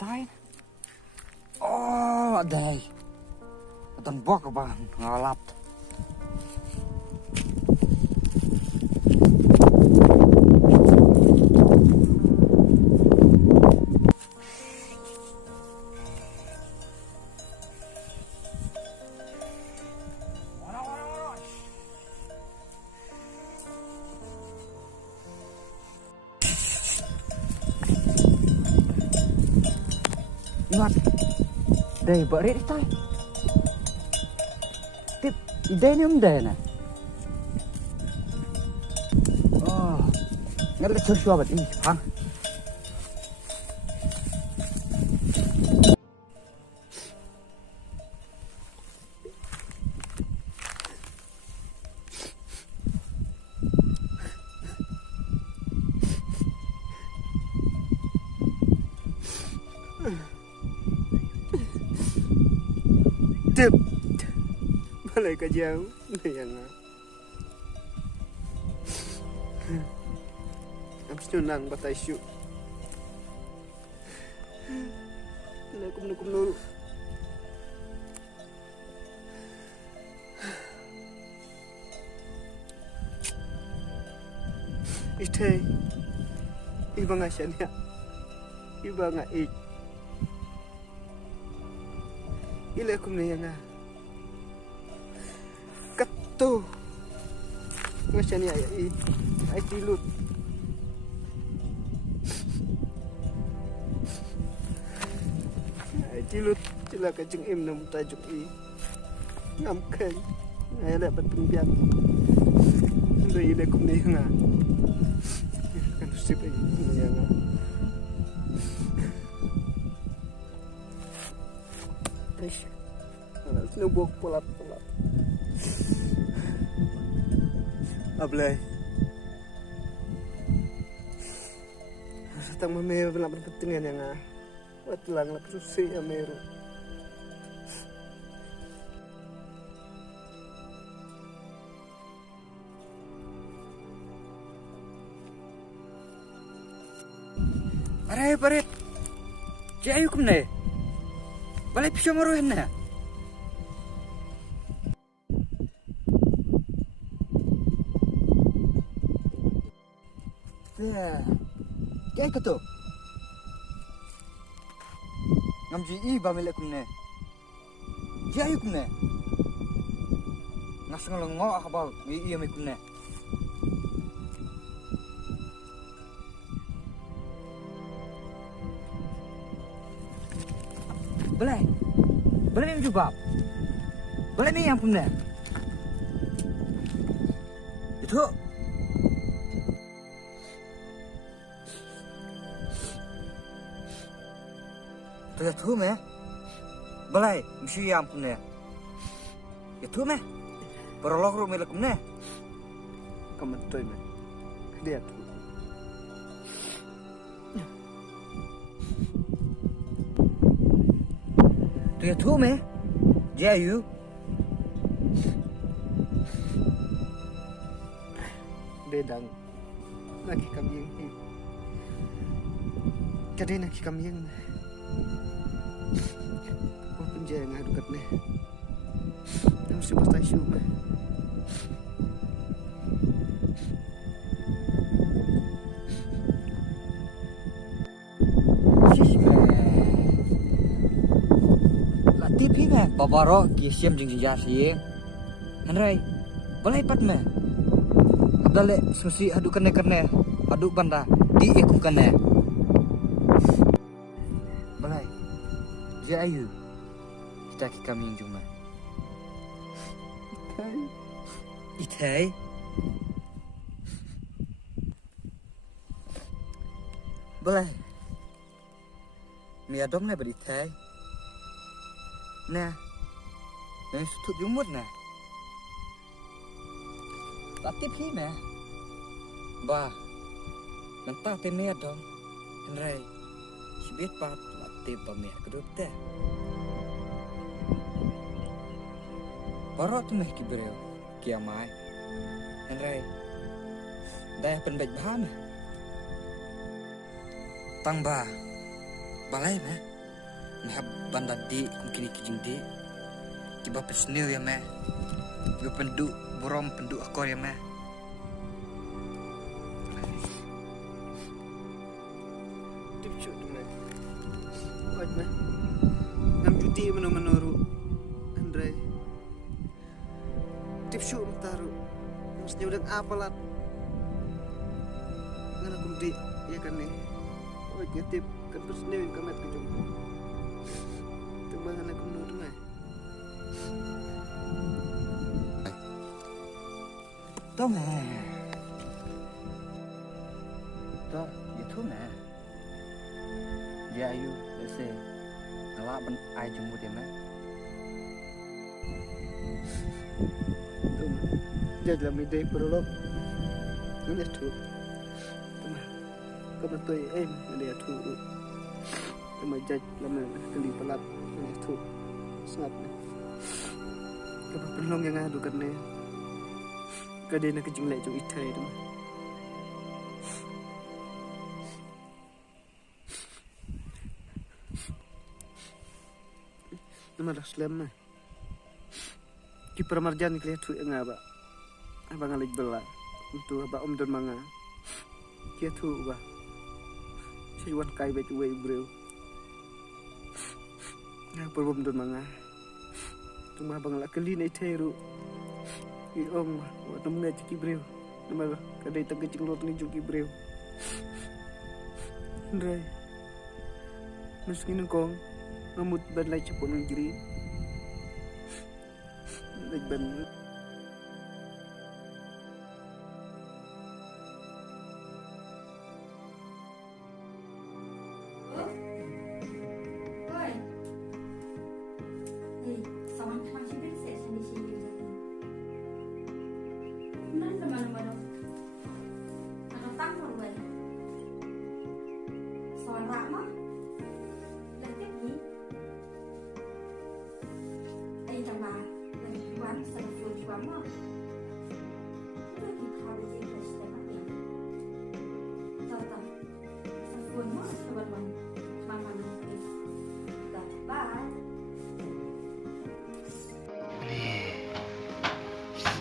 tay. Oh, đây. Tần bóc các bạn, ngò lặp. Ingat, đây beri di tay. Tip, ide ni deh. Oh, ngerti sesuatu apa ini, hang? Tip, balik ke jauh, yang abis nunang batai syuk. Nakum nuru. Ite, iba nga siya niya, iba nga ik. Ile kum na yang kato nga siya niya ay tilut. Ay tilut sila kajeng im na mutajuk ngamkan ay dapat pengbian. Ando ile kum na yang kan usip ay yang Nubok polat. Ablay. Satang mamero pala pentingan yang wat lang la susi amero. Parit. Jayu kumne. Balik pisau maruhin na. Ya, kayak gitu. Ngamji bamilek kumne. Jayu kumne. Ngaseng lengo akabal iya me kumne. Boleh ni juga. Boleh ni yang kumne. Itu ya tu me, balai mesti yang punya. Ya tu me, berolok rumah lekum ne. Kamu tuh me, dia tu. Tu ya tu me, jayu. Bedang, lagi kami yang ini. Kadang lagi kami yang penjara hadukat ne. Mesti pastai syuk. Latih me, babaro kisiam jeng jasi. Henry, balai pat me. Abdale susi aduk kene, aduk banda di ekum kene. Balai, jayu. Kita kami yang cuma. Itai. Boleh. Miadom na beritai. Nah, yang sutuk jumut na. Latip hi na. Bah, mentah te miadom. Henry, sibit pat latip pamih kedut teh. Baru tu meh kibreu kiamai. Henry, dah penbaik bahan. Tang ba, balai meh. Nahab banda di mungkin kijing di. Kiba pesneu ya meh. Yo penduk borom penduk akor ya meh. Tip shoot meh. Oj meh. Ngam judi menuru Andre. Tip shoot taru. Mesti udah apalat. Ngana kumdi ya kan nih. Oj ngetip kan pesneu kamet kejung. Tumbangan aku menuru meh. Đó mà. Đó, vậy thôi nè. Dạ yêu, để xem. Nó là bên ai chung một điểm á. Tuma. Jadi lah midai prolog. Ini tu. Tuma. Kau betul dia tu. Tuma jadi lama kali pelat. Ini tu. Sangat. Kau perlong yang ada kan ni. Kau dia nak kejung lagi jauh itai tu. Nama dah slam mah. Ki permarjan kelihatan tu yang apa? Abang alik bela untuk abang om dan manga. Kia tu apa? Siwan kai baik way bro. Apa om dan manga? Cuma abang lak kali ni teru. I om, waktu mengaji ki bro. Nama kadai tak kecing lot ni juga bro. Andai. Meski nengkong, ngamut ban lai cepon ngiri. Lai ban.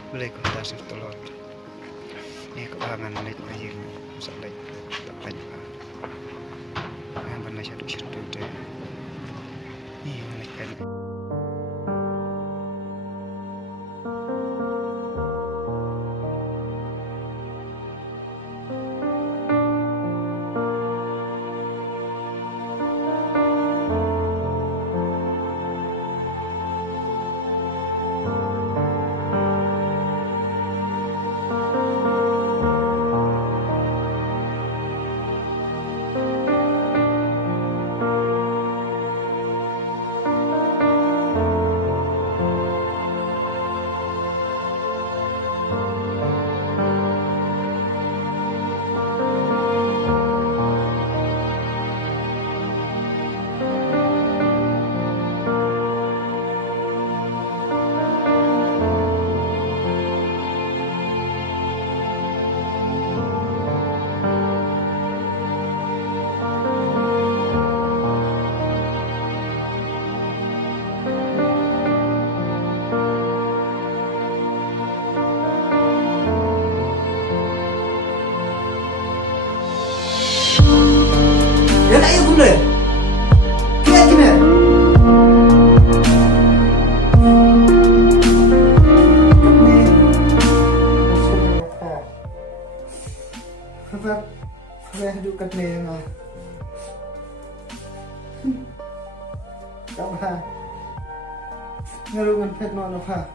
Boleh kau tas telur. Ni kebangan naik bayar, masalah tak banyak. Yang benar satu deh. Ni naik kan. Yan ayo gumle. Kaya kime. Apa? Saya hidup kat ni ngah. Kau ha. Ngarungan pet no apa?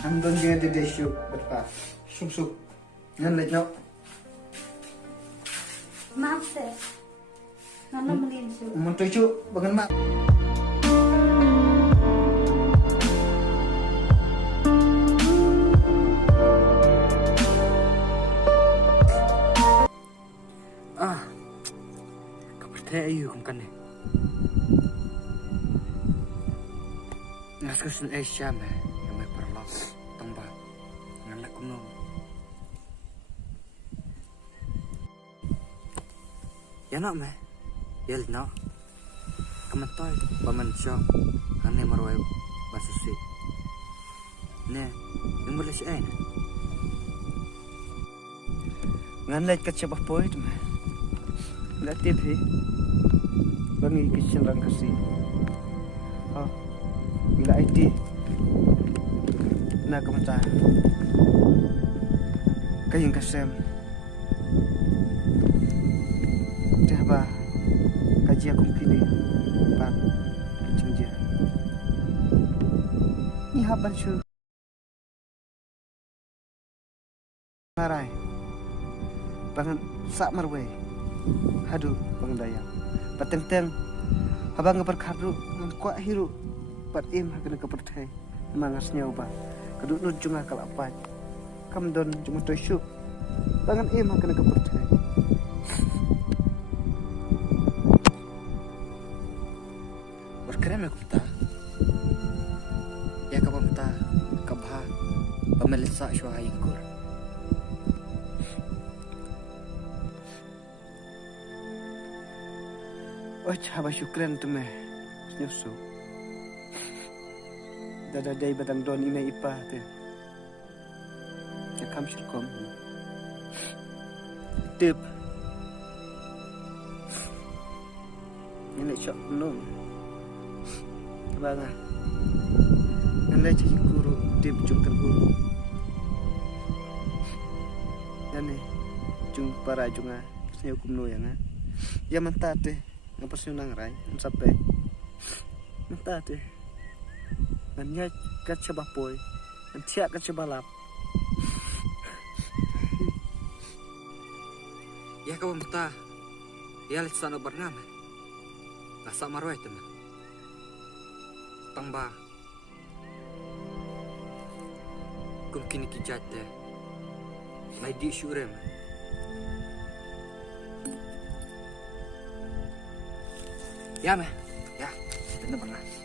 Amdon dia di desyuk berapa? Sumsuk. Ngan lek no. Maaf sih, nana mending sih. Mun tuju bangan mak. Kau percaya ayo kan ni. Ngaskus Asia meh, yang meh perlu tambah ngalak kuno. Ya nak meh, ya nak. Kamantoy, paman syong, ane marway basusi. Ne, yang boleh si ain. Ngan lek ka chaba poit ma. La tip he. Bangi kishin rang kasi. Oh. Bila IT. Na kamata. Kayong kasem. Dah ba. Kaji aku kini. Pak. Kicing dia. Ni haban syu. Marai. Bangan sak marwe. Hadu pangdayang. Pateng-teng. Habang ngeperkadu ngan kuat hiru. Pat im kena kepertai. Mangasnya ubah. Keduk nujung akal apat. Kam don cuma tosyuk. Bangan im kena kepertai. Berkerem aku ta. Ya ka pamta kabha pamelisa syuha ingkur. Oh, haba syukran tu meh. Senyusu. Dada day batang don ina ipa te. Ya kam syukom. Tip. Ini syok nung. Banga. Anda jadi guru tip jung terguru. Nane jung para junga. Saya hukum no yang ya mentate. Ngapa sih nang rai sampai entah deh nanya kat coba boy nanti kat coba lap Ya ka pamta. Ya lit sana bernam. Asa marway teman. Tangba. Kum kini kijate. Mai di syurem. Ya meh. Ya, benar benar.